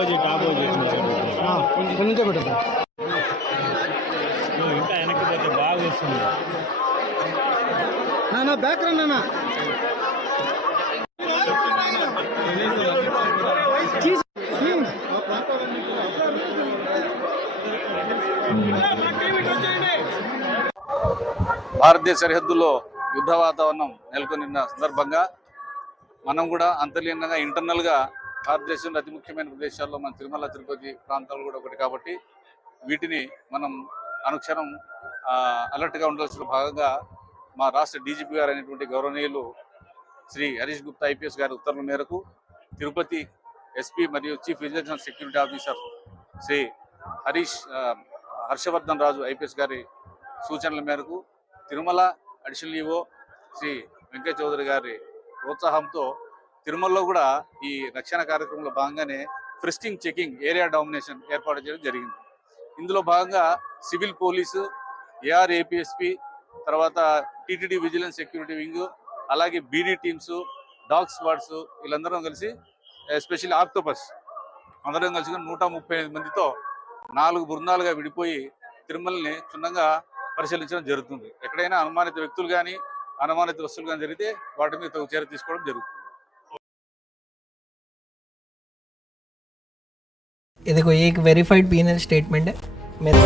Opposite ఇక్కడ నుంచే పెట్టదు. ఇంకా వెనక్కి పోతే బాగా వస్తుంది. నాన్న బ్యాక్ రండి నాన్న. భారతదేశ సరిహద్దుల్లో యుద్ధ వాతావరణం నెలకొనిన సందర్భంగా మనం కూడా అంతర్లీనంగా ఇంటర్నల్గా భారతదేశంలో అతి ముఖ్యమైన ప్రదేశాల్లో మన తిరుమల తిరుపతి ప్రాంతాలు కూడా ఒకటి కాబట్టి వీటిని మనం అనుక్షణం అలర్ట్గా ఉండాల్సిన భాగంగా మా రాష్ట్ర డీజీపీ గారు అయినటువంటి గౌరవనీయులు శ్రీ హరీష్ గుప్తా ఐపీఎస్ గారి ఉత్తర్వుల మేరకు తిరుపతి ఎస్పీ మరియు chief vigilance security officer Shri Harshavardhan Raju IPS గారి సూచనల మేరకు తిరుమల అడిషనల్ ఈవో శ్రీ వెంకయ్య చౌదరి గారి ప్రోత్సాహంతో తిరుమలలో కూడా ఈ రక్షణ కార్యక్రమంలో భాగంగానే ఫ్రిస్టింగ్ చెకింగ్ ఏరియా డామినేషన్ ఏర్పాటు చేయడం జరిగింది. ఇందులో భాగంగా సివిల్ పోలీసు, ఏఆర్ఏపీఎస్పీ, తర్వాత టీటీడీ విజిలెన్స్ సెక్యూరిటీ వింగ్, అలాగే బీడీ టీమ్స్, డాగ్ స్క్వాడ్స్ వీళ్ళందరం కలిసి ఎస్పెషల్లీ ఆక్టోపస్ అందరం కలిసి 135 మందితో 4 బృందాలుగా విడిపోయి తిరుమలని క్షుణ్ణంగా పరిశీలించడం జరుగుతుంది. ఎక్కడైనా అనుమానిత వ్యక్తులు కానీ అనుమానిత వస్తువులు కానీ జరిగితే వాటి మీద తగు చర్య తీసుకోవడం జరుగుతుంది. ఇది एक वेरीफाइड पीएनएल स्टेटमेंट है मेरा।